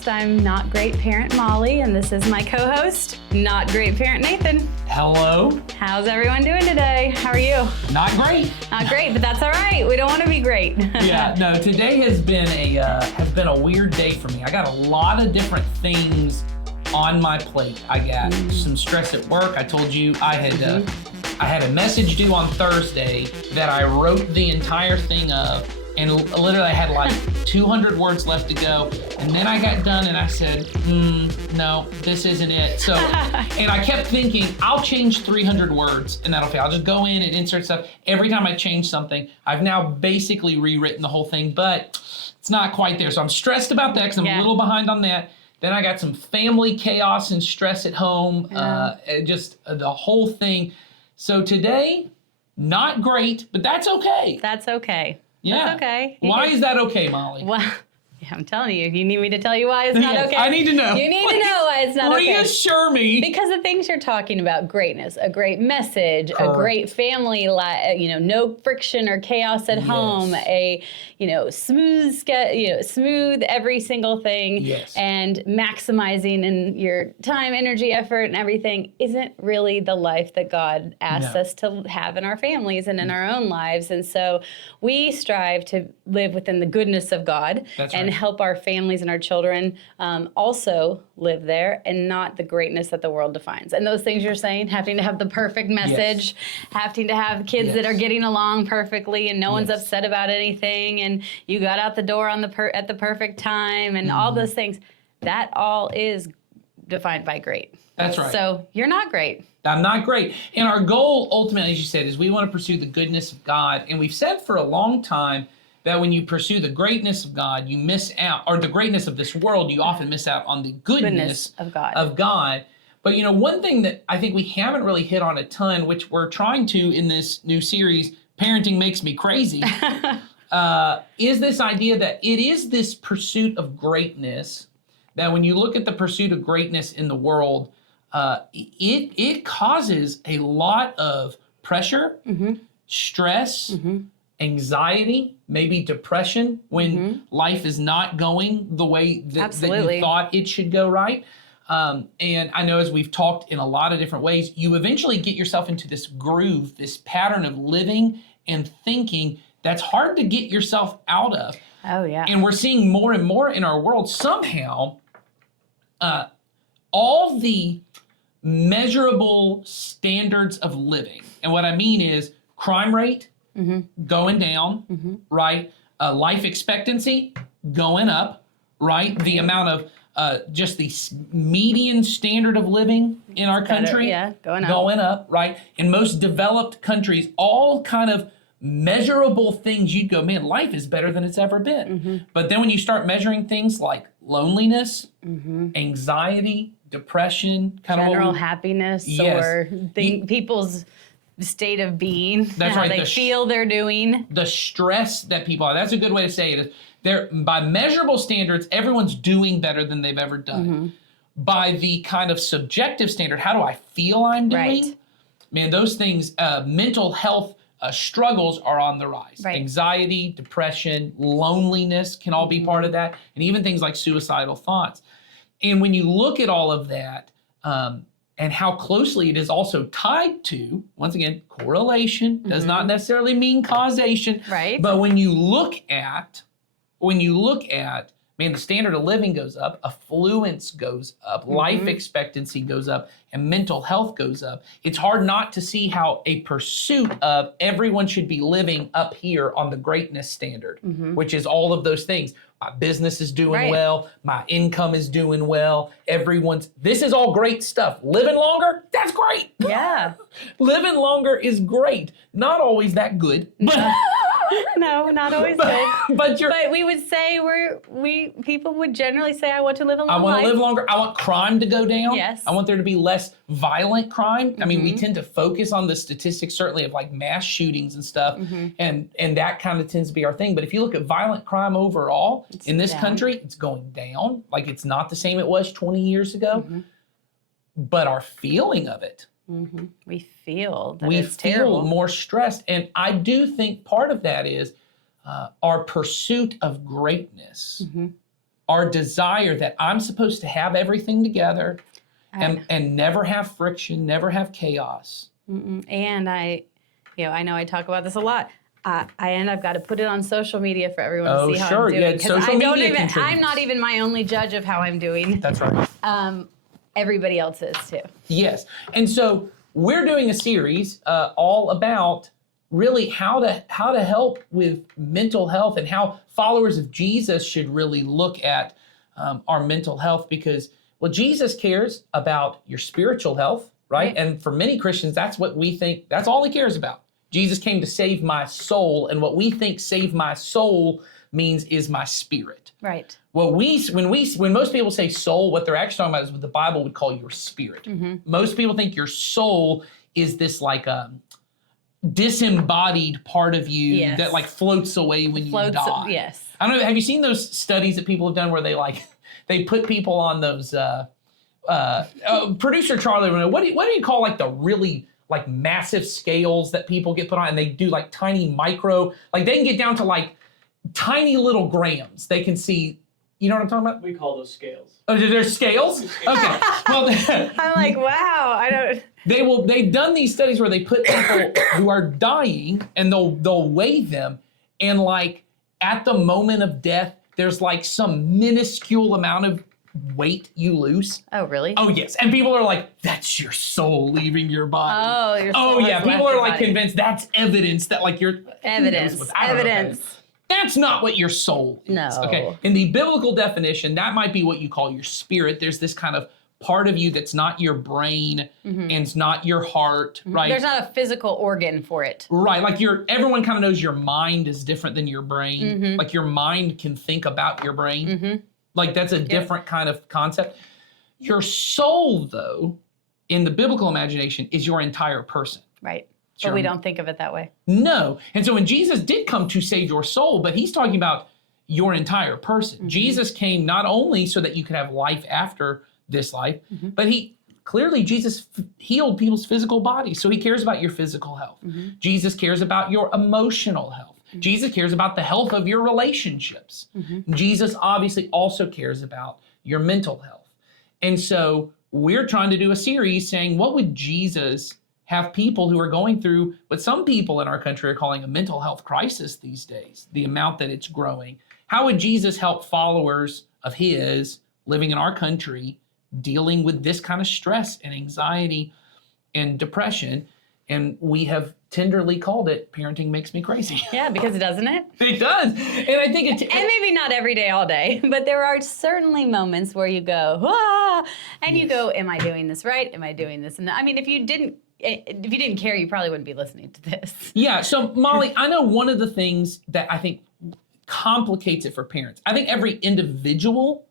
Podcast. I'm Not Great Parent Molly, and this is my co-host, Not Great Parent Nathan. Hello. How's everyone doing today? How are you? Not great. Not great, but that's all right. We don't want to be great. Yeah, no, today has been a weird day for me. I got a lot of different things on my plate. I got some stress at work. I told you I had a message due on Thursday that I wrote the entire thing of, and literally I had like 200 words left to go. And then I got done and I said, no, this isn't it. So, and I kept thinking, I'll change 300 words and that'll fail. I'll just go in and insert stuff. Every time I change something, I've now basically rewritten the whole thing, but it's not quite there. So I'm stressed about that because I'm a little behind on that. Then I got some family chaos and stress at home, just the whole thing. So today, not great, but that's okay. That's okay. Yeah. That's okay. Why is that okay, Molly? Well, yeah, I'm telling you, if you need me to tell you why it's not okay. I need to know. You need to know why it's not okay. Reassure me. Because the things you're talking about, greatness, a great message, Correct. a great family, no friction or chaos at home, a smooth every single thing, and maximizing in your time, energy, effort, and everything isn't really the life that God asks us to have in our families and in our own lives. And so we strive to live within the goodness of God. That's and right. help our families and our children also live there, and not the greatness that the world defines. And those things you're saying, having to have the perfect message, having to have kids that are getting along perfectly and no one's upset about anything, and you got out the door on at the perfect time, and all those things, that all is defined by great. That's right. So you're not great. I'm not great. And our goal, ultimately, as you said, is we want to pursue the goodness of God. And we've said for a long time that when you pursue the greatness of God, you miss out, or the greatness of this world, you often miss out on the goodness of God. But one thing that I think we haven't really hit on a ton, which we're trying to in this new series, Parenting Makes Me Crazy, is this idea that it is this pursuit of greatness, that when you look at the pursuit of greatness in the world, it causes a lot of pressure, stress, anxiety, maybe depression when life is not going the way that you thought it should go, right? And I know, as we've talked in a lot of different ways, you eventually get yourself into this groove, this pattern of living and thinking that's hard to get yourself out of. Oh, yeah. And we're seeing more and more in our world, somehow, all the measurable standards of living. And what I mean is crime rate, going down, right? Life expectancy going up, right? The amount of just the median standard of living in our country going up, right? In most developed countries, all kind of measurable things you'd go, man, life is better than it's ever been. But then when you start measuring things like loneliness, anxiety, depression, kind general of happiness, or people's state of being, that's how right, they feel they're doing. The stress that people are, that's a good way to say it. They're, by measurable standards, everyone's doing better than they've ever done. By the kind of subjective standard, how do I feel I'm doing? Man, those things, mental health struggles are on the rise. Anxiety, depression, loneliness can all be part of that, and even things like suicidal thoughts. And when you look at all of that, and how closely it is also tied to, once again, correlation does not necessarily mean causation. Right. But when you look at, man, the standard of living goes up, affluence goes up, life expectancy goes up, and mental health goes up. It's hard not to see how a pursuit of everyone should be living up here on the greatness standard, which is all of those things. My business is doing well, my income is doing well, this is all great stuff. Living longer, that's great. Yeah. Living longer is great. Not always that good, but No, not always good. But we would say people would generally say, I want to live a long life. I want to live longer. I want crime to go down. Yes. I want there to be less violent crime. I mean, we tend to focus on the statistics, certainly, of like mass shootings and stuff, and that kind of tends to be our thing. But if you look at violent crime overall in this country, it's going down. Like, it's not the same it was 20 years ago. But our feeling of it, we feel that we it's feel terrible. more stressed. And I do think part of that is our pursuit of greatness. our desire that I'm supposed to have everything together and never have friction, never have chaos. And I know I talk about this a lot. I've got to put it on social media for everyone to see how I'm doing. Yeah, social media contributes. I'm not even my only judge of how I'm doing. That's right. Everybody else is too. Yes. And so we're doing a series all about really how to help with mental health and how followers of Jesus should really look at our mental health, because, well, Jesus cares about your spiritual health, right? And for many Christians, that's what we think, that's all he cares about. Jesus came to save my soul, and what we think save my soul means is my spirit. Right. Well, when most people say soul, what they're actually talking about is what the Bible would call your spirit. Most people think your soul is this like a disembodied part of you that like floats away when you die. Yes. I don't know. Have you seen those studies that people have done where they put people on those? Producer Charlie, what do you call like the really like massive scales that people get put on, and they do like tiny micro, like they can get down to like tiny little grams. They can see. You know what I'm talking about? We call those scales. Oh, there's scales? Okay. Well, I'm like, wow, I don't. They've done these studies where they put people who are dying and they'll weigh them, and like at the moment of death, there's like some minuscule amount of weight you lose. Oh, really? Oh, yes. And people are like, that's your soul leaving your body. Oh, your soul Oh, yeah. has People left are your like body. convinced that's evidence that like you're Evidence. That's not what your soul is. No. Okay. In the biblical definition, that might be what you call your spirit. There's this kind of part of you that's not your brain and it's not your heart, right? There's not a physical organ for it. Right. Like everyone kind of knows your mind is different than your brain. Like your mind can think about your brain. Like that's a different kind of concept. Your soul, though, in the biblical imagination, is your entire person. Right. Sure. But we don't think of it that way. No. And so when Jesus did come to save your soul, but he's talking about your entire person. Jesus came not only so that you could have life after this life, but Jesus healed people's physical bodies. So he cares about your physical health. Jesus cares about your emotional health. Jesus cares about the health of your relationships. Jesus obviously also cares about your mental health. And so we're trying to do a series saying, what would Jesus have people who are going through what some people in our country are calling a mental health crisis these days, the amount that it's growing? How would Jesus help followers of his living in our country dealing with this kind of stress and anxiety and depression? And we have tenderly called it Parenting Makes Me Crazy. Yeah, because doesn't it? It does. And I think And maybe not every day, all day, but there are certainly moments where you go, and you go, am I doing this right? Am I doing this? And I mean, if you didn't care, you probably wouldn't be listening to this. Yeah. So Molly, I know one of the things that I think complicates it for parents. I think every individual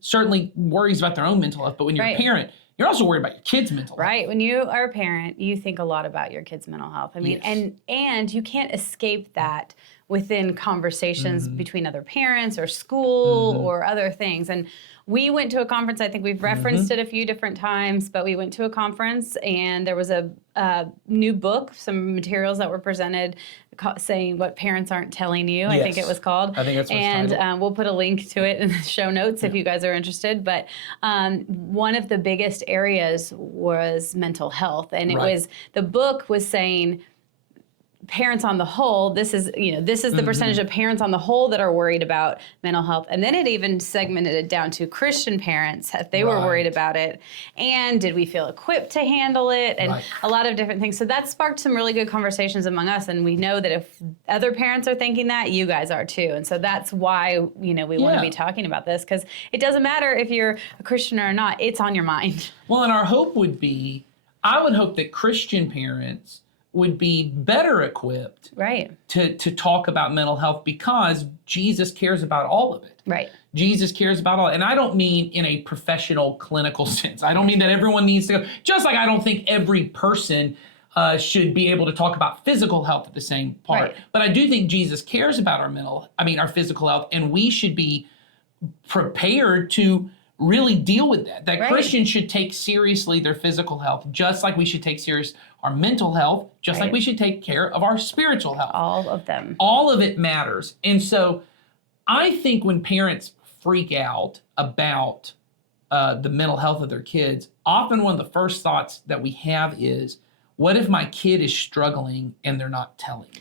certainly worries about their own mental health, but when you're a parent, you're also worried about your kid's mental health. Right. When you are a parent, you think a lot about your kid's mental health. I mean, and you can't escape that within conversations between other parents or school or other things. And we went to a conference, I think we've referenced it a few different times, but we went to a conference and there was a new book, some materials that were presented saying what parents aren't telling you, I think it was called. I think that's what's And we'll put a link to it in the show notes if you guys are interested. But one of the biggest areas was mental health. And it was, the book was saying, parents on the whole, this is the percentage of parents on the whole that are worried about mental health. And then it even segmented it down to Christian parents, if they were worried about it. And did we feel equipped to handle it? And a lot of different things. So that sparked some really good conversations among us. And we know that if other parents are thinking that, you guys are too. And so that's why, we want to be talking about this, because it doesn't matter if you're a Christian or not, it's on your mind. Well, and our hope would be, I would hope that Christian parents would be better equipped to talk about mental health, because Jesus cares about all of it. Right. Jesus cares about all, and I don't mean in a professional clinical sense. I don't mean that everyone needs to go, just like I don't think every person should be able to talk about physical health at the same part. Right. But I do think Jesus cares about our physical health, and we should be prepared to really deal with that. That Christians should take seriously their physical health, just like we should take serious our mental health, just like we should take care of our spiritual health. All of them. All of it matters. And so I think when parents freak out about the mental health of their kids, often one of the first thoughts that we have is, what if my kid is struggling and they're not telling me?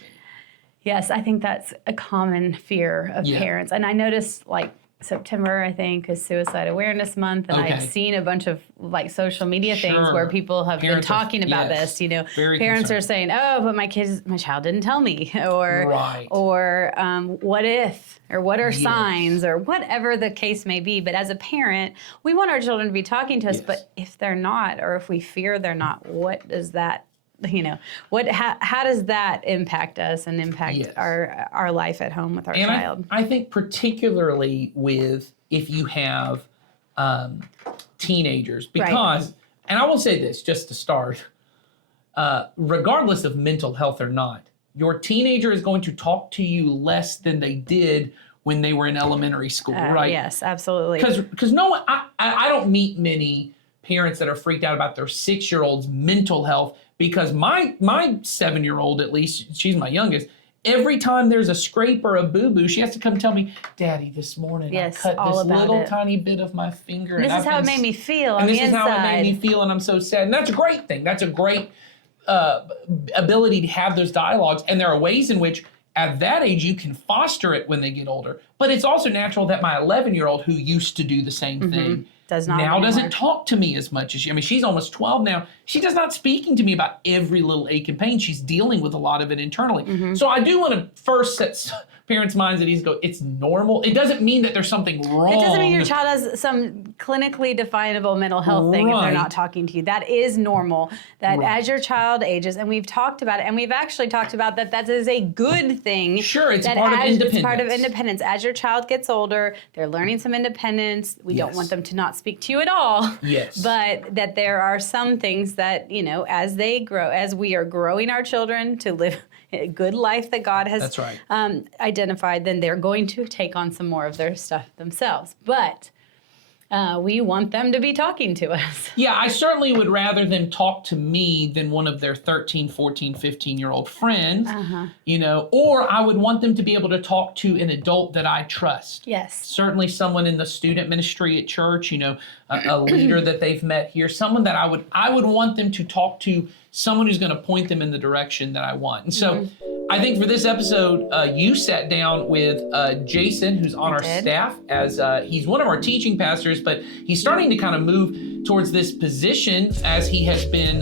Yes, I think that's a common fear of parents. And I noticed like September, I think, is Suicide Awareness Month, and I've seen a bunch of like social media things where people have been talking about this. You know, parents are saying, "Oh, but my child didn't tell me," or "What if?" or "What are signs?" or whatever the case may be. But as a parent, we want our children to be talking to us. But if they're not, or if we fear they're not, what does that? How does that impact us and impact our life at home with our child? I think particularly with if you have teenagers, because, and I will say this just to start, regardless of mental health or not, your teenager is going to talk to you less than they did when they were in elementary school, right? Yes, absolutely. Because no one, I don't meet many parents that are freaked out about their 6-year-old's mental health. Because my 7-year-old, at least, she's my youngest, every time there's a scrape or a boo-boo, she has to come tell me, "Daddy, this morning I cut this little tiny bit of my finger. And this is how it made me feel on the inside. And this is how it made me feel, and I'm so sad." And that's a great thing. That's a great ability to have those dialogues. And there are ways in which, at that age, you can foster it when they get older. But it's also natural that my 11-year-old, who used to do the same thing, doesn't talk to me as much as she. I mean, she's almost 12 now. She does not speaking to me about every little ache and pain. She's dealing with a lot of it internally. So I do want to first set parents' minds at ease. Go, it's normal. It doesn't mean that there's something wrong. It doesn't mean your child has some clinically definable mental health thing if they're not talking to you. That is normal. That as your child ages, and we've talked about it, and we've actually talked about that is a good thing. Sure, it's part of independence. It's part of independence. As your child gets older, they're learning some independence. We don't want them to not speak to you at all. Yes. But that there are some things that, as they grow, as we are growing our children to live a good life that God has identified, then they're going to take on some more of their stuff themselves. But we want them to be talking to us. Yeah, I certainly would rather them talk to me than one of their 13, 14, 15-year-old friends, or I would want them to be able to talk to an adult that I trust. Yes. Certainly someone in the student ministry at church, a leader that they've met here, someone that I would want them to talk to, someone who's going to point them in the direction that I want. And so I think for this episode, you sat down with Jason, who's on our staff, as he's one of our teaching pastors, but he's starting to kind of move towards this position as he has been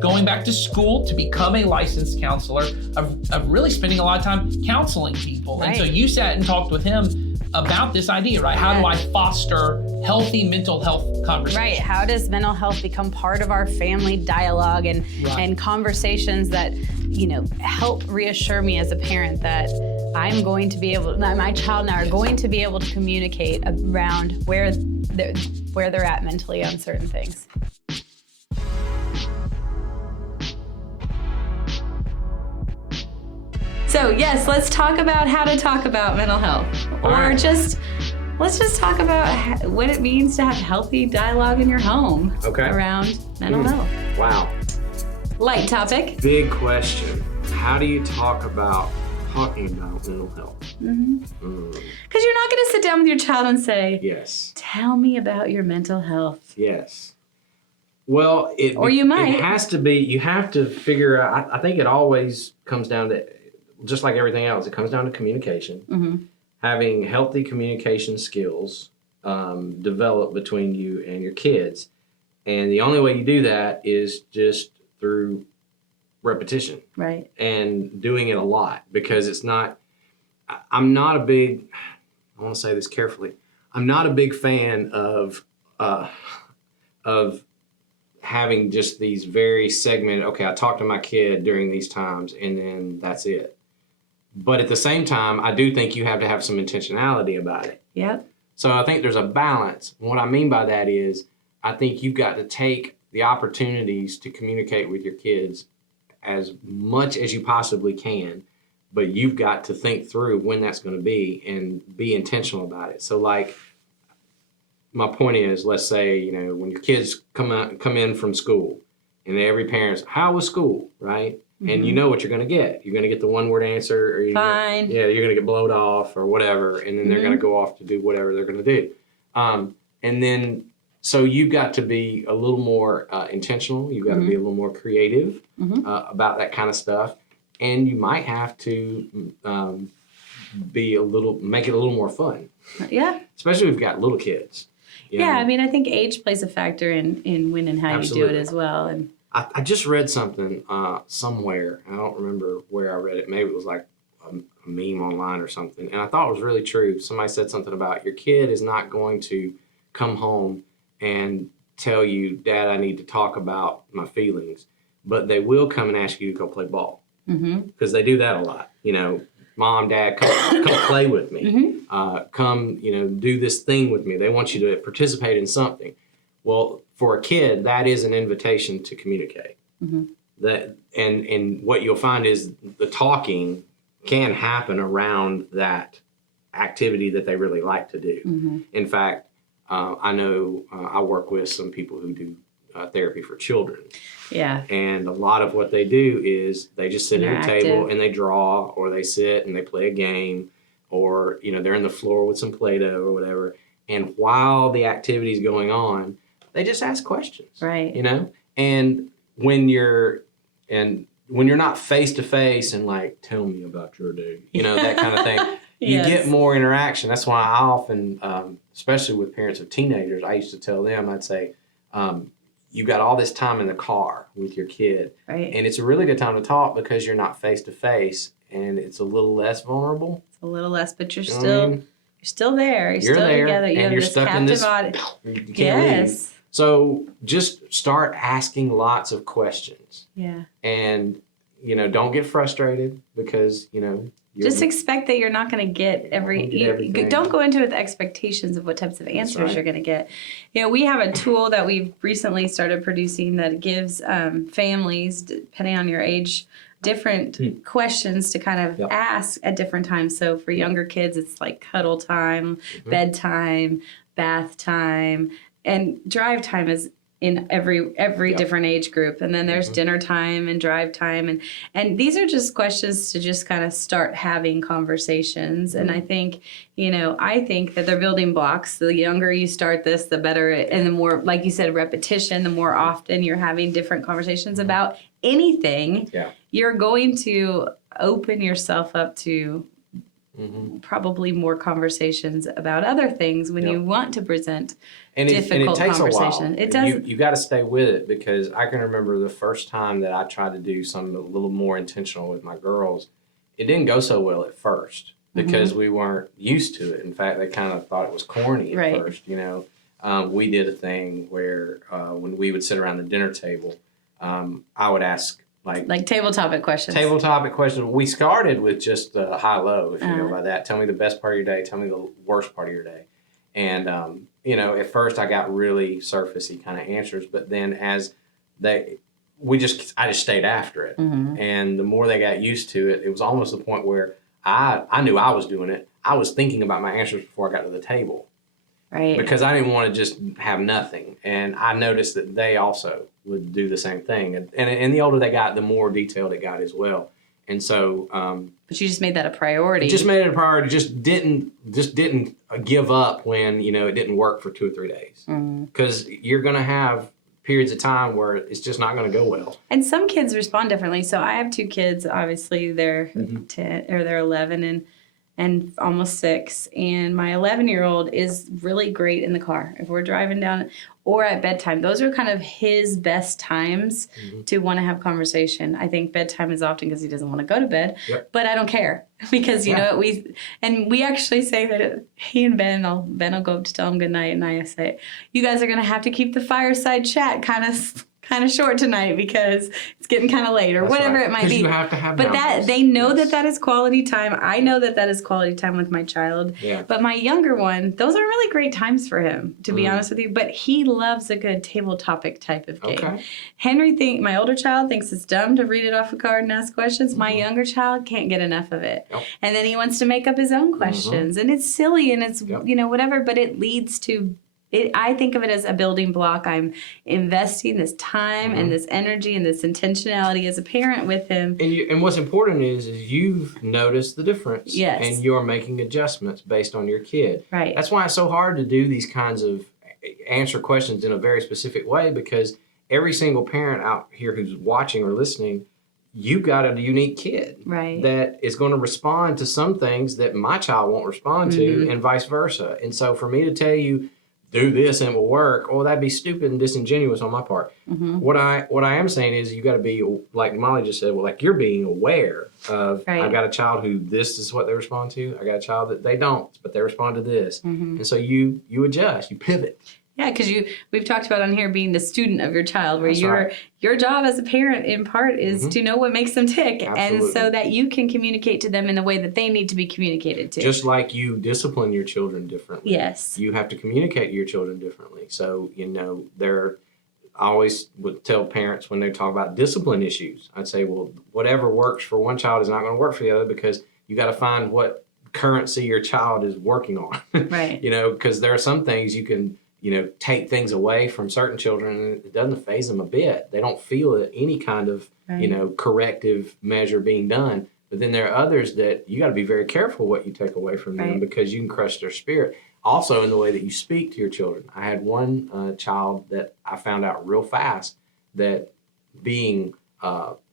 going back to school to become a licensed counselor, of really spending a lot of time counseling people. Right. And so you sat and talked with him about this idea, right? How do I foster healthy mental health conversations? Right. How does mental health become part of our family dialogue and conversations that, help reassure me as a parent that I'm going to be able, that my child and I are going to be able to communicate around where they're at mentally on certain things. So yes, let's talk about how to talk about mental health, let's just talk about what it means to have healthy dialogue in your home around mental health. Wow. Light topic. Big question. How do you talk about talking about mental health? Because you're not going to sit down with your child and say, "Yes, tell me about your mental health." Yes. Well, you might. It has to be. You have to figure out. I think it always comes down to, just like everything else, it comes down to communication. Having healthy communication skills develop between you and your kids. And the only way you do that is just through repetition. Right. And doing it a lot, because it's not, I'm not a big, I want to say this carefully, I'm not a big fan of having just these very segmented, I talk to my kid during these times and then that's it. But at the same time, I do think you have to have some intentionality about it. Yep. So I think there's a balance. And what I mean by that is, I think you've got to take the opportunities to communicate with your kids as much as you possibly can, but you've got to think through when that's going to be and be intentional about it. So like, my point is, let's say, when your kids come in from school and every parent's, how was school, right? and you know what you're going to get. You're going to get the one word answer, or Fine. you're going to get blowed off or whatever, and then they're going to go off to do whatever they're going to do. And then, so you've got to be a little more intentional. You've got to be a little more creative about that kind of stuff, and you might have to make it a little more fun. Yeah. Especially if you've got little kids. You know? Yeah, I mean, I think age plays a factor in when and how you do it Absolutely. as well. And I just read something somewhere. I don't remember where I read it. Maybe it was like a meme online or something. And I thought it was really true. Somebody said something about your kid is not going to come home and tell you, Dad, I need to talk about my feelings. But they will come and ask you to go play ball. Because they do that a lot. You know, Mom, Dad, come play with me. Come, do this thing with me. They want you to participate in something. Well, for a kid, that is an invitation to communicate. That and what you'll find is the talking can happen around that activity that they really like to do. In fact, I know I work with some people who do therapy for children. yeah. And a lot of what they do is they just sit at a table Interactive. and they draw, or they sit and they play a game, or they're in the floor with some Play-Doh or whatever. And while the activity is going on, they just ask questions. Right. And when you're not face to face and like, tell me about your day, that kind of thing, you Yes. get more interaction. That's why I often, especially with parents of teenagers, I used to tell them, I'd say, you got all this time in the car with your kid, Right. and it's a really good time to talk because you're not face to face, and it's a little less vulnerable. It's a little less, but you're You know what still I mean? you're still there. You're still there, together. You and have you're this stuck in captive this. audience. You can't leave. Yes. So just start asking lots of questions, Yeah. and don't get frustrated because you're, Just expect that you're not going to get everything. don't go into it with expectations of what types of answers right. you're going to get. We have a tool that we've recently started producing that gives families, depending on your age, different questions to kind of Yep. ask at different times. So for younger kids, it's like cuddle time, bedtime, bath time, and drive time is in every different age group. And then there's dinner time and drive time. And these are just questions to just kind of start having conversations. And I think, I think that they're building blocks. The younger you start this, the better and the more, like you said, repetition, the more often you're having different conversations about anything, Yeah. you're going to open yourself up to probably more conversations about other things when you want to present And it difficult takes a while. conversation. It does. You got to stay with it, because I can remember the first time that I tried to do something a little more intentional with my girls. It didn't go so well at first because we weren't used to it. In fact, they kind of thought it was corny at Right. first. We did a thing where when we would sit around the dinner table, I would ask like table topic questions. table topic questions. We started with just high-low, if you know by that. Tell me the best part of your day. Tell me the worst part of your day. And, at first I got really surfacey kind of answers, but then as I just stayed after it. And the more they got used to it, it was almost the point where I knew I was doing it. I was thinking about my answers before I got to the table, Right. because I didn't want to just have nothing. And I noticed that they also would do the same thing. And the older they got, the more detailed it got as well. And so, But you just made that a priority. just made it a priority. Just didn't give up when it didn't work for 2 or 3 days, because you're going to have periods of time where it's just not going to go well. And some kids respond differently. So I have 2 kids. Obviously, they're 10 or they're 11 and almost 6. And my 11-year-old is really great in the car. If we're driving down or at bedtime, those are kind of his best times to want to have conversation. I think bedtime is often because he doesn't want to go to bed, but I don't care because you know we actually say that he and Ben will go up to tell him good night, and I say, you guys are going to have to keep the fireside chat kind of short tonight because it's getting kind of late or That's whatever right. it might 'Cause be. you have to have but boundaries. they know that is quality time. I know that is quality time with my child. Yeah. But my younger one, those are really great times for him, to be honest with you. But he loves a good table topic type of game. Okay. My older child thinks it's dumb to read it off a card and ask questions. My younger child can't get enough of it. Yep. And then he wants to make up his own questions. And it's silly and it's, Yep. whatever, but it leads to I think of it as a building block. I'm investing this time and this energy and this intentionality as a parent with him. And what's important is you've noticed the difference. Yes. And you're making adjustments based on your kid. Right. That's why it's so hard to do these kinds of answer questions in a very specific way, because every single parent out here who's watching or listening, you got a unique kid Right. that is going to respond to some things that my child won't respond to, and vice versa. And so for me to tell you, do this and it will work, oh, that'd be stupid and disingenuous on my part. What I am saying is you got to be, like Molly just said, well, like you're being aware of, Right. I've got a child who this is what they respond to. I got a child that they don't, but they respond to this. And so you adjust, you pivot. Yeah, because we've talked about on here being the student of your child, where That's right. your job as a parent in part is to know what makes them tick, and Absolutely. so that you can communicate to them in the way that they need to be communicated to. Just like you discipline your children differently. Yes. You have to communicate to your children differently. So, I always would tell parents when they talk about discipline issues, I'd say, well, whatever works for one child is not going to work for the other, because you got to find what currency your child is working on. Right. Because there are some things you can, take things away from certain children and it doesn't faze them a bit. They don't feel any kind of, Right. corrective measure being done. But then there are others that you got to be very careful what you take away from them, Right. because you can crush their spirit. Also, in the way that you speak to your children. I had one child that I found out real fast that being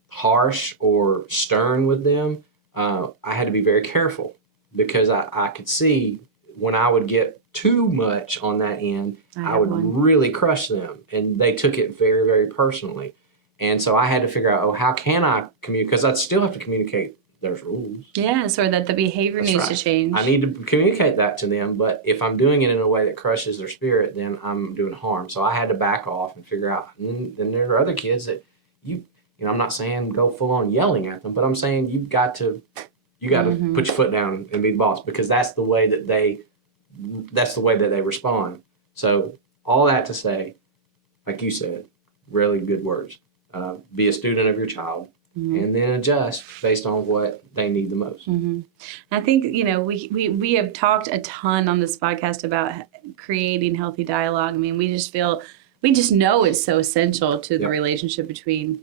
harsh or stern with them, I had to be very careful, because I could see when I would get too much on that end, I would really crush them. And they took it very, very personally. And so I had to figure out, how can I communicate? Because I'd still have to communicate there's rules. Yes, or that the behavior That's needs right. to change. I need to communicate that to them, but if I'm doing it in a way that crushes their spirit, then I'm doing harm. So I had to back off and figure out. And then there are other kids that I'm not saying go full on yelling at them, but I'm saying you got to put your foot down and be the boss, because that's the way that they respond. So all that to say, like you said, really good words. Be a student of your child. And then adjust based on what they need the most. I think, we have talked a ton on this podcast about creating healthy dialogue. I mean, we just know it's so essential to the Yep. relationship between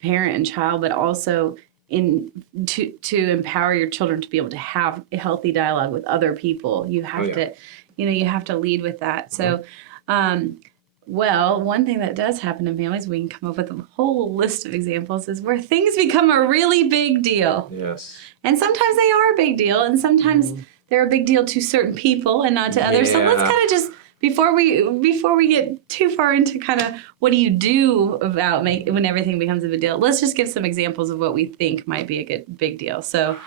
parent and child, but also to empower your children to be able to have a healthy dialogue with other people. You have to, you have to lead with that. So, well, one thing that does happen in families, we can come up with a whole list of examples, is where things become a really big deal. Yes. And sometimes they are a big deal, and sometimes they're a big deal to certain people and not to others. So let's Yeah. kind of just, before we get too far into kind of what do you do about when everything becomes a big deal, let's just give some examples of what we think might be a big deal. So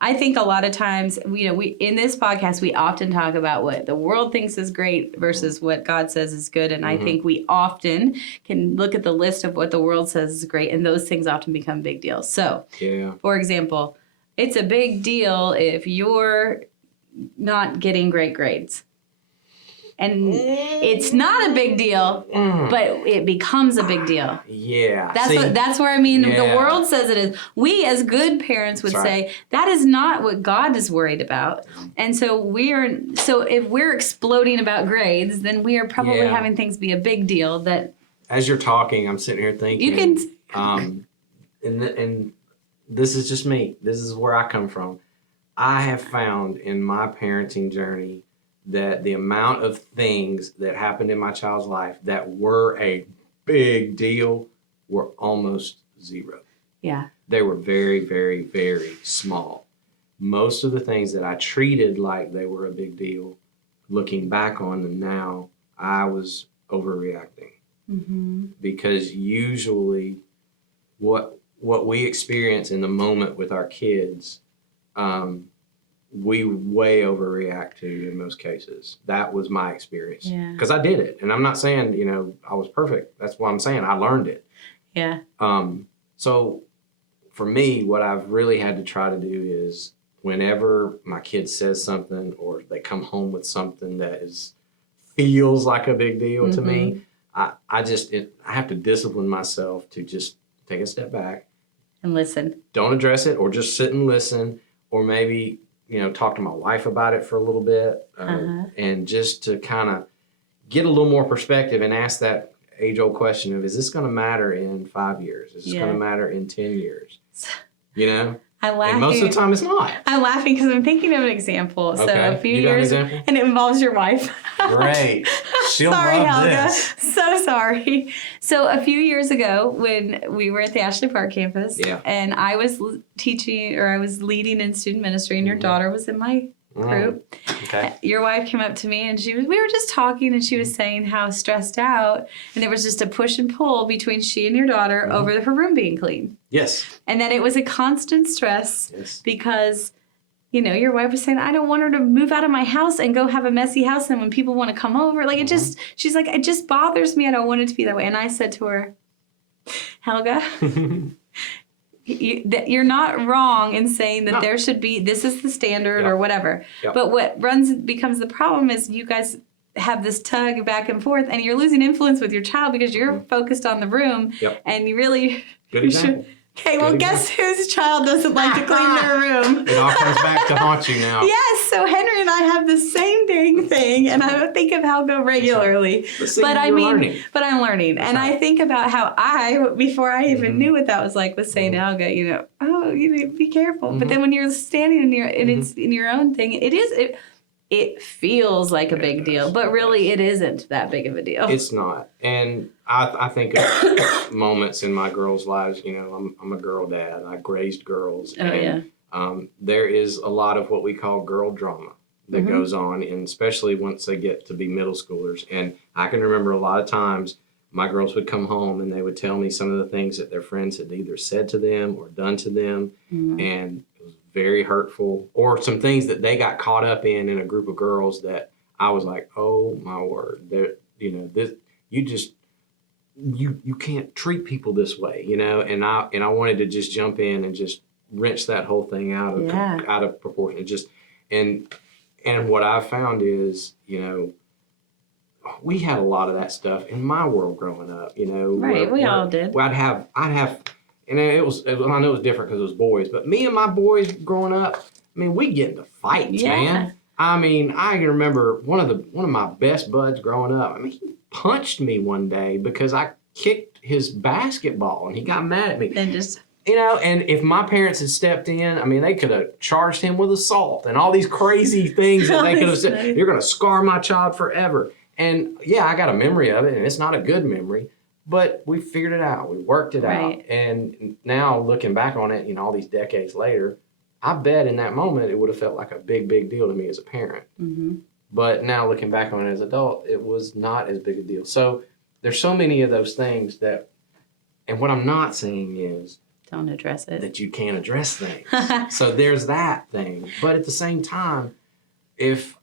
I think a lot of times, we in this podcast, we often talk about what the world thinks is great versus what God says is good. And I think we often can look at the list of what the world says is great, and those things often become big deals. So, for example, it's a big deal if you're not getting great grades. And it's not a big deal, but it becomes a big deal. Yeah. That's where the Yeah. world says it is. We as good parents would That's right. say that is not what God is worried about. And so if we're exploding about grades, then we are probably Yeah. having things be a big deal that As you're talking, I'm sitting here thinking. you can. And this is just me. This is where I come from. I have found in my parenting journey that the amount of things that happened in my child's life that were a big deal were almost zero. Yeah. They were very, very, very small. Most of the things that I treated like they were a big deal, looking back on them now, I was overreacting. Because usually what we experience in the moment with our kids, we way overreact to in most cases. That was my experience. Yeah. Because I did it. And I'm not saying, I was perfect. That's what I'm saying. I learned it. Yeah. So for me, what I've really had to try to do is whenever my kid says something or they come home with something that feels like a big deal to me, I have to discipline myself to just take a step back And listen. don't address it, or just sit and listen, or maybe talk to my wife about it for a little bit, and just to kind of get a little more perspective and ask that age-old question of, is this going to matter in 5 years? Is this going to matter in 10 years? You know? I'm laughing. And most of the time it's not. I'm laughing because I'm thinking of an example. So Okay. a few You got an years, example? and it involves your wife. Great. She'll Sorry, love Helga. this. So sorry. So a few years ago, when we were at the Ashley Park campus, Yeah. and I was teaching, or I was leading in student ministry, and your daughter was in my group. Okay. Your wife came up to me, and we were just talking, and she was saying how stressed out, and there was just a push and pull between she and your daughter over her room being clean, Yes. and that it was a constant stress Yes. because, you know, your wife was saying, I don't want her to move out of my house and go have a messy house. And when people want to come over, like, it just, she's like, it just bothers me. I don't want it to be that way. And I said to her, Helga, you're not wrong in saying that No. there should be, this is the standard Yep. or whatever. Yep. But what becomes the problem is you guys have this tug back and forth, and you're losing influence with your child because you're focused on the room. Yep. And you really, Good you example. Okay, well, Good guess whose child doesn't like to clean their room? It all comes back to haunt you now. Yes, so Henry and I have the same dang thing, and I think of Helga regularly. But see, But I you're mean, learning. but I'm learning, and I think about how before I even knew what that was like, was saying to Helga, you know, oh, you know, be careful. But then when you're standing in your it's in your own thing, it feels like a big deal, but really it isn't that big of a deal. It's not. And I think of moments in my girls' lives. You know, I'm a girl dad. I raised girls. Oh, yeah. There is a lot of what we call girl drama that goes on, and especially once they get to be middle schoolers. And I can remember a lot of times my girls would come home and they would tell me some of the things that their friends had either said to them or done to them. And it was very hurtful, or some things that they got caught up in a group of girls that I was like, oh my word, you know, this, you can't treat people this way, you know. And I wanted to just jump in and just wrench that whole thing out of proportion. It just and what I've found is, you know, we had a lot of that stuff in my world growing up, you know. Right, we all did. I'd have, and I know it was different because it was boys, but me and my boys growing up, I mean, we get into fights, man. I mean, I can remember one of my best buds growing up. I mean, he punched me one day because I kicked his basketball and he got mad at me. And just, You know, and if my parents had stepped in, I mean, they could have charged him with assault and all these crazy things that they could have said, you're going to scar my child forever. And yeah, I got a memory of it, and it's not a good memory, but we figured it out. We worked it out. And now looking back on it, you know, all these decades later, I bet in that moment it would have felt like a big, big deal to me as a parent. But now looking back on it as an adult, it was not as big a deal. So there's so many of those things that, and what I'm not saying is, don't address it. that you can't address things. So there's that thing. But at the same time, if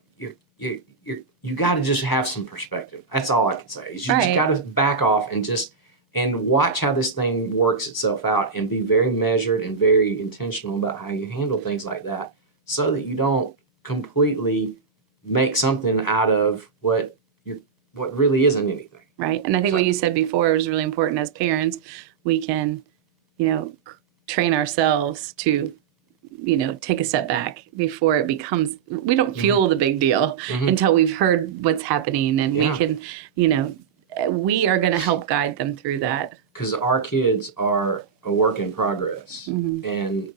you got to just have some perspective. That's all I can say. Is you just got to back off and watch how this thing works itself out, and be very measured and very intentional about how you handle things like that, so that you don't completely make something out of what really isn't anything. Right. And I think what you said before was really important. As parents, we can, you know, train ourselves to, you know, take a step back before it becomes, we don't feel the big deal until we've heard what's happening, and we can, you know, we are going to help guide them through that. Because our kids are a work in progress. And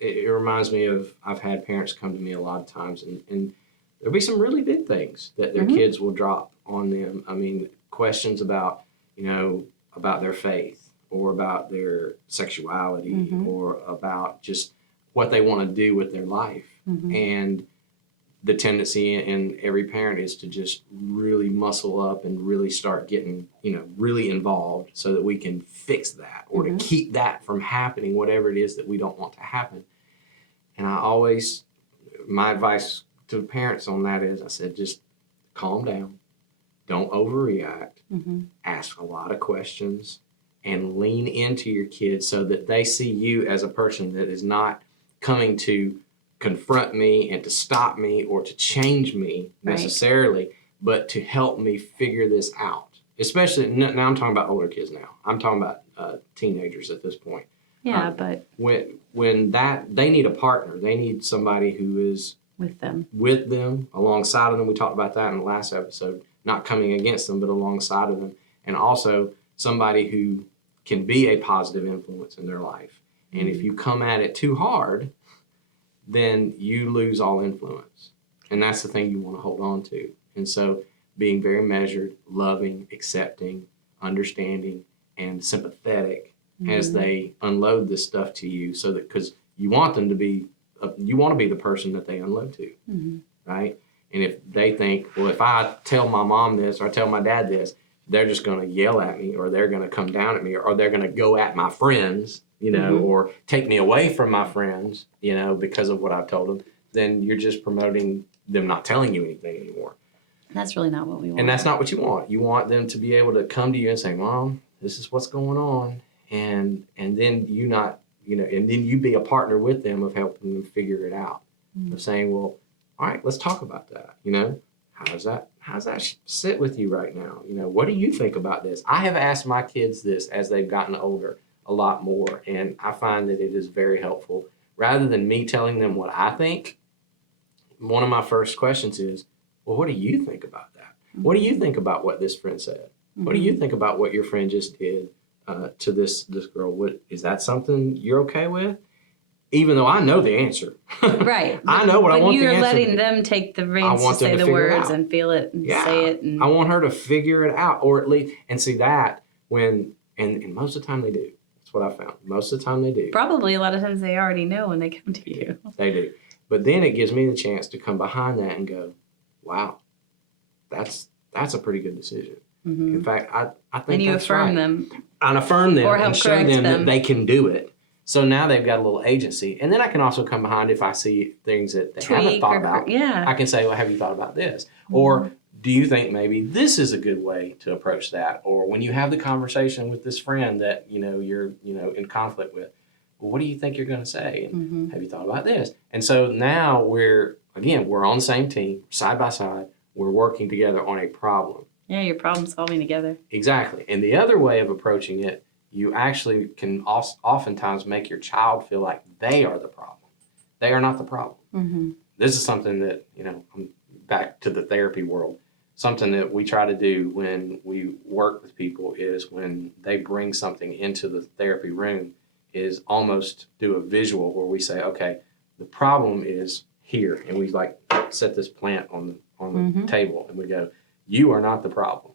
it reminds me of, I've had parents come to me a lot of times, and there'll be some really big things that their kids will drop on them. I mean, questions about, you know, about their faith, or about their sexuality, or about just what they want to do with their life. And the tendency in every parent is to just really muscle up and really start getting, you know, really involved, so that we can fix that, or to keep that from happening, whatever it is that we don't want to happen. And my advice to parents on that is, I said, just calm down, don't overreact, ask a lot of questions, and lean into your kids so that they see you as a person that is not coming to confront me and to stop me or to change me necessarily, but to help me figure this out. Especially, now I'm talking about older kids now. I'm talking about teenagers at this point. Yeah, but when they need a partner, they need somebody who is with them, alongside of them. We talked about that in the last episode. not coming against them, but alongside of them. And also somebody who can be a positive influence in their life. And if you come at it too hard, then you lose all influence. And that's the thing you want to hold on to. And so being very measured, loving, accepting, understanding, and sympathetic as they unload this stuff to you, so that, because you want them to be, you want to be the person that they unload to, right? And if they think, well, if I tell my mom this or I tell my dad this, they're just going to yell at me, or they're going to come down at me, or they're going to go at my friends, or take me away from my friends, because of what I've told them, then you're just promoting them not telling you anything anymore. That's really not what we want. And that's not what you want. You want them to be able to come to you and say, Mom, this is what's going on. And then you not, and then you be a partner with them of helping them figure it out. Of saying, well, all right, let's talk about that. How does that sit with you right now? What do you think about this? I have asked my kids this as they've gotten older a lot more, and I find that it is very helpful. Rather than me telling them what I think, one of my first questions is, well, what do you think about that? What do you think about what this friend said? What do you think about what your friend just did to this girl? What, is that something you're okay with? Even though I know the answer. Right. I know what I want the answer But you're letting to be. them take the reins to want them say to the figure it words out. and feel it and Yeah. say it. And I want her to figure it out, or at least, and see that when, and most of the time they do. That's what I found. Most of the time they do. probably a lot of times they already know when they come to you. They do. But then it gives me the chance to come behind that and go, wow, that's a pretty good decision. In fact, I think And you that's affirm right. them. And affirm them Or help and show correct them them. that they can do it. So now they've got a little agency. And then I can also come behind if I see things that they haven't Tweak thought or about. yeah. I can say, well, have you thought about this? Or do you think maybe this is a good way to approach that? Or when you have the conversation with this friend that, you're, in conflict with, well, what do you think you're going to say? And have you thought about this? And so now we're on the same team, side by side. We're working together on a problem. Yeah, you're problem solving together. Exactly. And the other way of approaching it, you actually can oftentimes make your child feel like they are the problem. They are not the problem. This is something that, I'm back to the therapy world. Something that we try to do when we work with people is when they bring something into the therapy room is almost do a visual where we say, okay, the problem is here. And we set this plant on the table and we go, you are not the problem,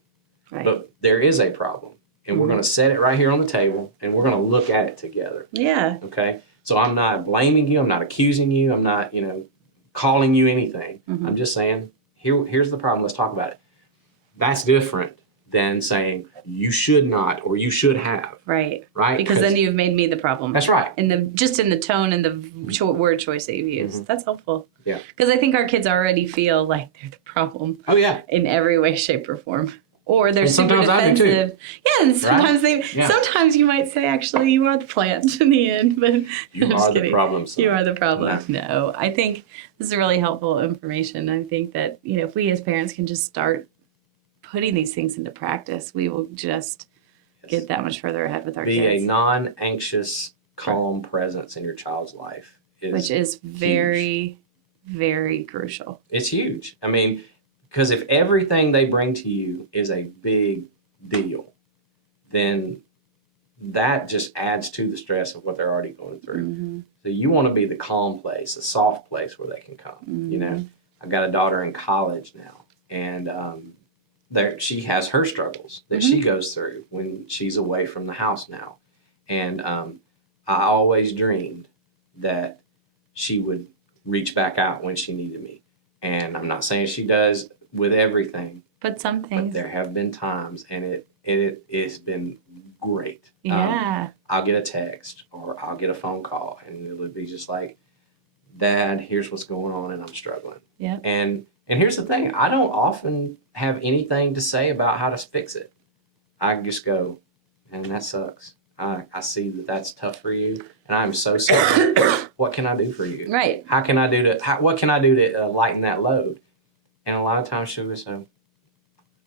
Right. but there is a problem. And we're going to set it right here on the table and we're going to look at it together. Yeah. Okay. So I'm not blaming you. I'm not accusing you. I'm not, calling you anything. I'm just saying, here's the problem. Let's talk about it. That's different than saying you should not or you should have. Right. Right. Because then you've made me the problem. That's right. In the tone and the word choice that you've used. That's helpful. Yeah. Because I think our kids already feel like they're the problem Oh yeah. in every way, shape, or form. Or they're And super sometimes I do, too. defensive. Yeah, and sometimes Yeah. sometimes you might say, actually, you are the plant in the end. But You I'm just are the kidding. problem, son. You are the problem. No, I think this is really helpful information. I think that, if we as parents can just start putting these things into practice, we will just get that much further ahead with our Be kids. a non-anxious, calm presence in your child's life. Which is very, very crucial. It's huge. I mean, because if everything they bring to you is a big deal, then that just adds to the stress of what they're already going through. So you want to be the calm place, the soft place where they can come. I've got a daughter in college now, and she has her struggles that she goes through when she's away from the house now. And I always dreamed that she would reach back out when she needed me. And I'm not saying she does with everything, But some but things. there have been times, and it's been great. Yeah. I'll get a text or I'll get a phone call, and it would be just like, Dad, here's what's going on, and I'm struggling. Yeah. And here's the thing, I don't often have anything to say about how to fix it. I just go, and that sucks. I see that that's tough for you, and I'm so sorry. What can I do for you? Right. What can I do to lighten that load? And a lot of times she'll say,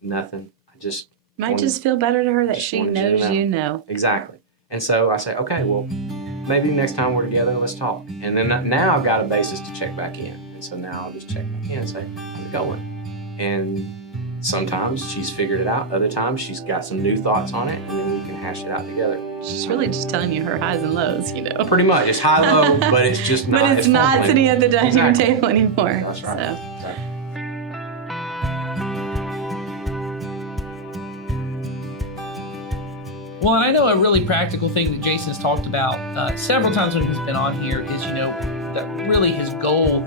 nothing. I just Might wanted- just feel better to her that just she wanted you to knows know. you know. Exactly. And so I say, okay, well, maybe next time we're together, let's talk. And then now I've got a basis to check back in. And so now I'll just check back in and say, how's it going? And sometimes she's figured it out. Other times she's got some new thoughts on it, and then we can hash it out together. She's really just telling you her highs and lows, Pretty much. It's high-low, but it's just not. But it's not sitting at the dining Exactly. table anymore. That's right. So. Exactly. Well, and I know a really practical thing that Jason's talked about several times when he's been on here is, that really his goal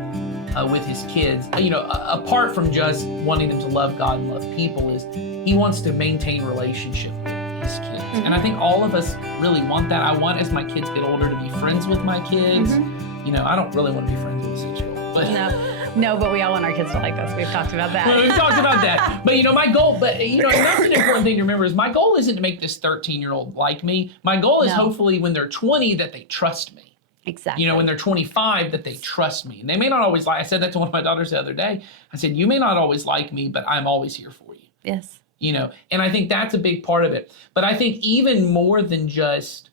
with his kids, apart from just wanting them to love God and love people, is he wants to maintain relationship with his kids. Mm-hmm. And I think all of us really want that. I want, as my kids get older, to be friends with my kids. Mm-hmm. I don't really want to be friends with a 6-year-old, but No, but we all want our kids to like us. We've talked about that. Well, we've talked about that. But my goal, and that's an important thing to remember, is my goal isn't to make this 13-year-old like me. My goal is No. hopefully when they're 20 that they trust me. Exactly. When they're 25 that they trust me. And they may not always I said that to one of my daughters the other day. I said, you may not always like me, but I'm always here for you. Yes. And I think that's a big part of it. But I think even more than just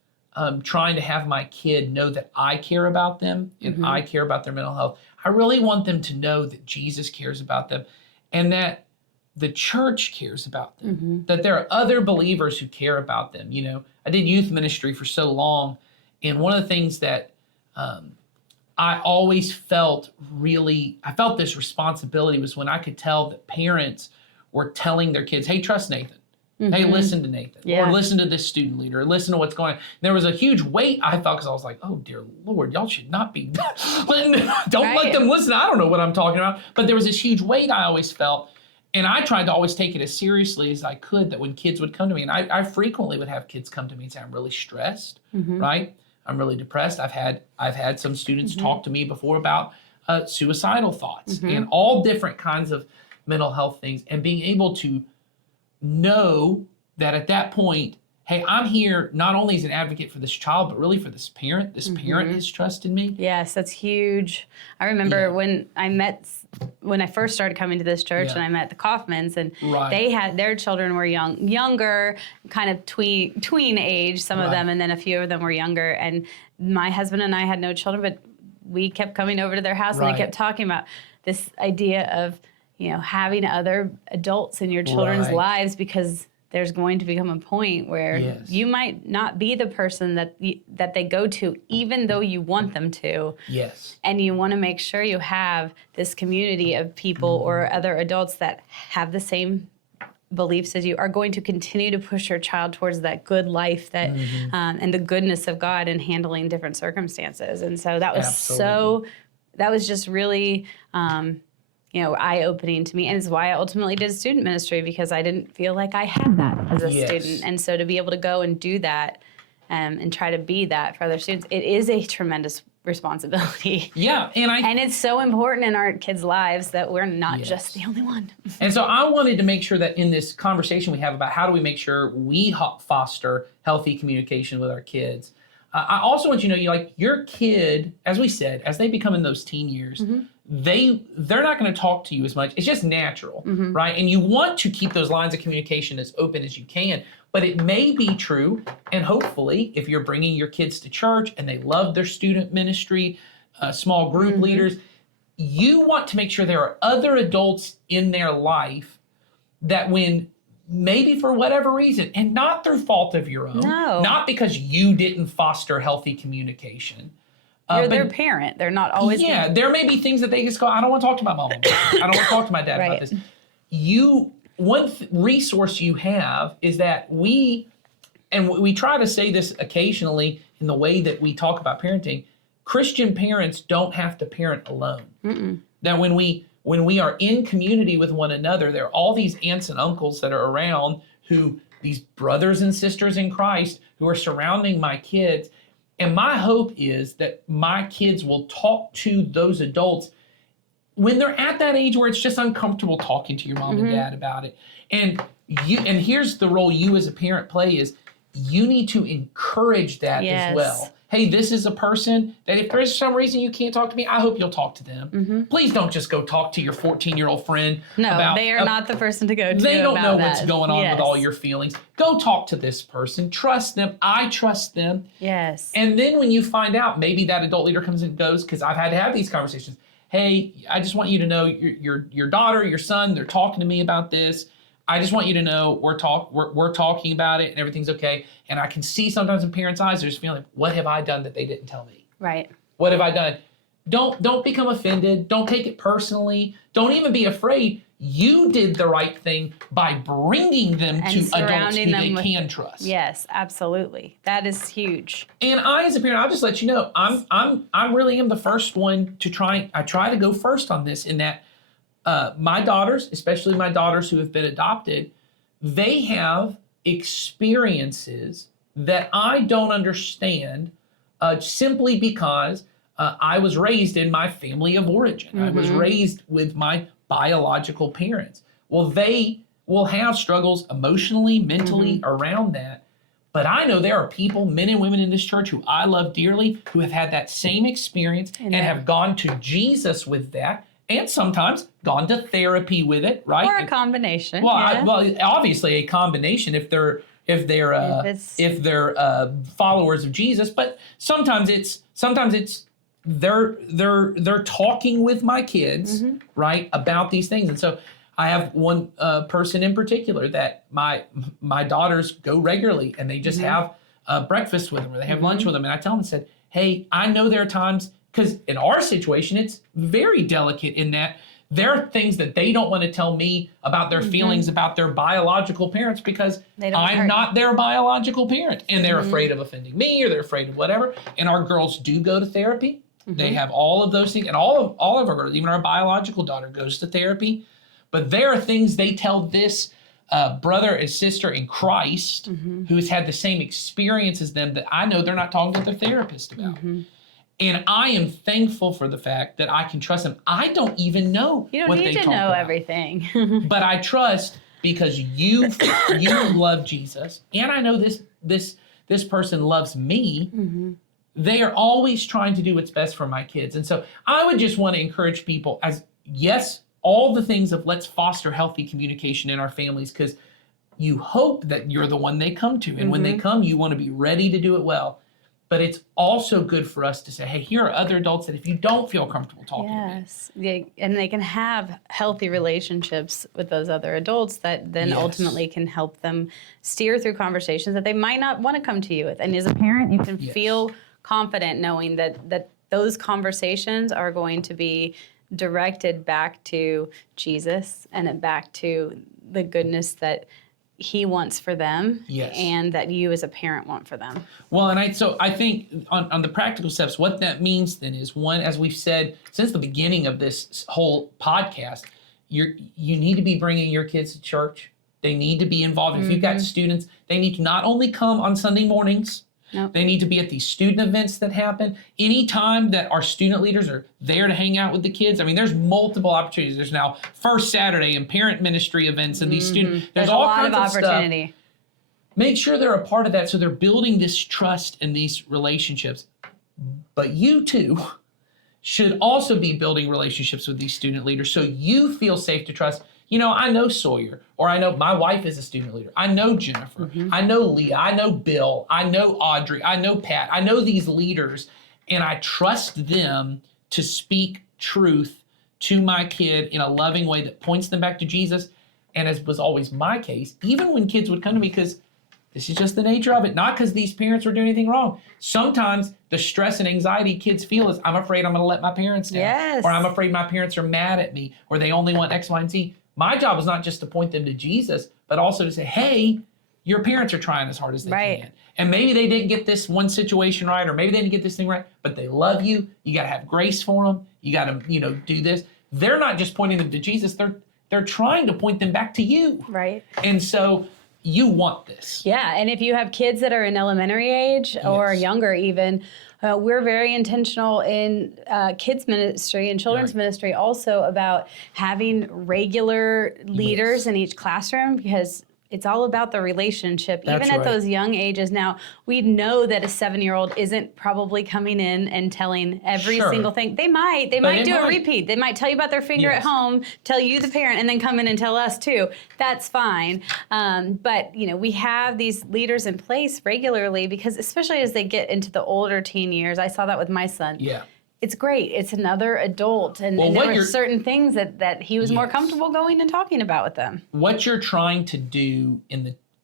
trying to have my kid know that I care about them and I care about their mental health, I really want them to know that Jesus cares about them and that the church cares about them, that there are other believers who care about them. I did youth ministry for so long, and one of the things that I always felt this responsibility was when I could tell that parents were telling their kids, hey, trust Nathan. Hey, listen to Nathan, or listen to this student leader, or listen to what's going on. There was a huge weight I felt because I was like, oh, dear Lord, y'all should not be, don't let them listen. I don't know what I'm talking about. But there was this huge weight I always felt. And I tried to always take it as seriously as I could, that when kids would come to me, and I frequently would have kids come to me and say, I'm really stressed, right? I'm really depressed. I've had some students talk to me before about suicidal thoughts and all different kinds of mental health things, and being able to know that at that point, hey, I'm here not only as an advocate for this child, but really for this parent. This parent has trusted me. Yes, that's huge. I remember when I first started coming to this church, and I met the Kaufmans, and they had their children were younger, kind of tween age, some of them, and then a few of them were younger. And my husband and I had no children, but we kept coming over to their house, and they kept talking about this idea of having other adults in your children's lives, because there's going to become a point where you might not be the person that they go to, even though you want them to. Yes. And you want to make sure you have this community of people or other adults that have the same beliefs as you, are going to continue to push your child towards that good life that and the goodness of God in handling different circumstances. And so that was that was just really eye-opening to me, and it's why I ultimately did student ministry, because I didn't feel like I had that as a student. And so to be able to go and do that and try to be that for other students, it is a tremendous responsibility. Yeah, and it's so important in our kids' lives that we're not just the only one. And so I wanted to make sure that in this conversation we have about how do we make sure we foster healthy communication with our kids, I also want you to know, your kid, as we said, as they become in those teen years, they're not going to talk to you as much. It's just natural, right? And you want to keep those lines of communication as open as you can. But it may be true, and hopefully, if you're bringing your kids to church and they love their student ministry, small group leaders, you want to make sure there are other adults in their life that when maybe for whatever reason, and not through fault of your own, not because you didn't foster healthy communication. You're their parent. They're not always. Yeah, there may be things that they just go, I don't want to talk to my mom. I don't want to talk to my dad about this. One resource you have is that we try to say this occasionally in the way that we talk about parenting, Christian parents don't have to parent alone. That when we are in community with one another, there are all these aunts and uncles that are around, these brothers and sisters in Christ who are surrounding my kids. And my hope is that my kids will talk to those adults when they're at that age where it's just uncomfortable talking to your mom and dad about it. And here's the role you as a parent play is you need to encourage that as well. Hey, this is a person that if there's some reason you can't talk to me, I hope you'll talk to them. Please don't just go talk to your 14-year-old friend. No, they are not the person to go to. They don't know what's that. going on with all your feelings. Go talk to this person. Trust them. I trust them. Yes. And then when you find out, maybe that adult leader comes and goes, because I've had to have these conversations. hey, I just want you to know your daughter, your son, they're talking to me about this. I just want you to know we're talking about it and everything's okay. And I can see sometimes in parents' eyes, they're just feeling, what have I done that they didn't tell me? Right. What have I done? Don't become offended. Don't take it personally. Don't even be afraid. You did the right thing by bringing them And to adults who surrounding them they with- can trust. Yes, absolutely. That is huge. And I, as a parent, I'll just let you know, I really am the first one to try. I try to go first on this in that my daughters, especially my daughters who have been adopted, they have experiences that I don't understand simply because I was raised in my family of origin. I was raised with my biological parents. Well, they will have struggles emotionally, mentally around that. But I know there are people, men and women in this church who I love dearly, who have had that same experience and have gone to Jesus with that, and sometimes gone to therapy with it, right? Or a combination. Well, yeah. well, obviously a combination if they're followers of Jesus, but sometimes it's they're talking with my kids, right, about these things. And so I have one person in particular that my daughters go regularly, and they just have breakfast with them, or they have lunch with them. And I tell them, said, hey, I know there are times, because in our situation, it's very delicate in that there are things that they don't want to tell me about their feelings about their biological parents because I'm not their biological parent, and they're afraid of offending me, or they're afraid of whatever. And our girls do go to therapy. They have all of those things, and all of our girls, even our biological daughter, goes to therapy. But there are things they tell this brother and sister in Christ who has had the same experience as them that I know they're not talking to their therapist about. And I am thankful for the fact that I can trust them. I don't even know You don't what need they to talk know about. everything. But I trust because you love Jesus, and I know this person loves me. They are always trying to do what's best for my kids. And so I would just want to encourage people, as yes, all the things of let's foster healthy communication in our families, because you hope that you're the one they come to. And when they come, you want to be ready to do it well. But it's also good for us to say, hey, here are other adults that if you don't feel comfortable talking to me. Yes. And they can have healthy relationships with those other adults that then ultimately can help them steer through conversations that they might not want to come to you with. And as a parent, you can feel confident knowing that those conversations are going to be directed back to Jesus and back to the goodness that he wants for them, and that you as a parent want for them. Well, and I think on the practical steps, what that means then is, one, as we've said since the beginning of this whole podcast, you need to be bringing your kids to church. They need to be involved. If you've got students, they need to not only come on Sunday mornings, they need to be at these student events that happen. Anytime that our student leaders are there to hang out with the kids, I mean, there's multiple opportunities. There's now First Saturday and parent ministry events and these students. There's all a lot kinds of of opportunity. Stuff. Make sure they're a part of that so they're building this trust and these relationships. But you too should also be building relationships with these student leaders so you feel safe to trust. You know, I know Sawyer, or I know my wife is a student leader. I know Jennifer. I know Leah. I know Bill. I know Audrey. I know Pat. I know these leaders, and I trust them to speak truth to my kid in a loving way that points them back to Jesus. And as was always my case, even when kids would come to me, because this is just the nature of it, not because these parents were doing anything wrong. Sometimes the stress and anxiety kids feel is, I'm afraid I'm going to let my parents down. Yes. Or I'm afraid my parents are mad at me, or they only want X, Y, and Z. My job is not just to point them to Jesus, but also to say, hey, your parents are trying as hard as they can. And maybe they didn't get this one situation right, or maybe they didn't get this thing right, but they love you. You got to have grace for them. You got to, do this. They're not just pointing them to Jesus. They're trying to point them back to you. Right. And so you want this. Yeah, and if you have kids that are in elementary age or younger even, we're very intentional in kids ministry and children's ministry also about having regular leaders in each classroom, because it's all about the relationship, That's even at right. those young ages. Now, we know that a 7-year-old isn't probably coming in and telling every Sure. single thing. They might do a repeat. They might tell you about their finger at home, tell you, the parent, and then come in and tell us too. That's fine. But, we have these leaders in place regularly, because especially as they get into the older teen years, I saw that with my son. Yeah. it's great. It's another adult, and, Well, and there what were you're- certain things that he was more Yes. comfortable going and talking about with them. What you're trying to do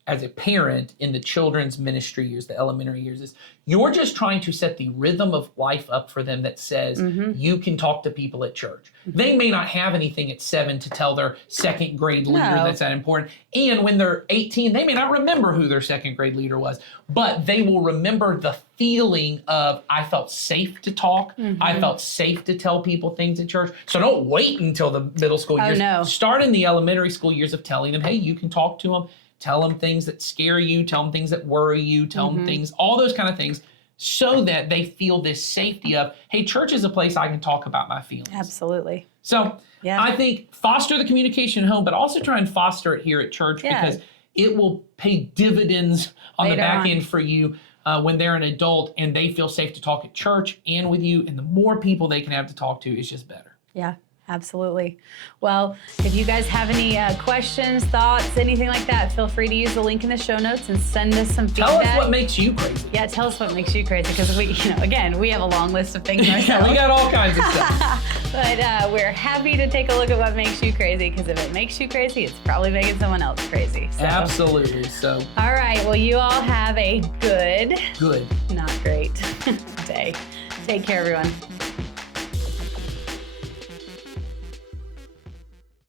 as a parent in the children's ministry years, the elementary years, is you're just trying to set the rhythm of life up for them that says you can talk to people at church. They may not have anything at 7 to tell their second grade leader No. that's that important. And when they're 18, they may not remember who their second grade leader was, but they will remember the feeling of, I felt safe to talk. I felt safe to tell people things at church. So don't wait until the middle school years. no. Start in the elementary school years of telling them, hey, you can talk to them. Tell them things that scare you, tell them things that worry you, tell them things, all those kind of things, so that they feel this safety of, hey, church is a place I can talk about my feelings. Absolutely. So Yeah. I think foster the communication at home, but also try and foster it here at church Yeah. because it will pay dividends on the Later back on. end for you when they're an adult and they feel safe to talk at church and with you. And the more people they can have to talk to is just better. Yeah, absolutely. Well, if you guys have any questions, thoughts, anything like that, feel free to use the link in the show notes and send us some Tell feedback. us what makes you crazy. Yeah, tell us what makes you crazy, because we, again, we have a long list of things Yeah, ourselves. we got all kinds of stuff. But we're happy to take a look at what makes you crazy, because if it makes you crazy, it's probably making someone else crazy. So. Absolutely. So All right. Well, you all have a good, good. not great day. Take care, everyone.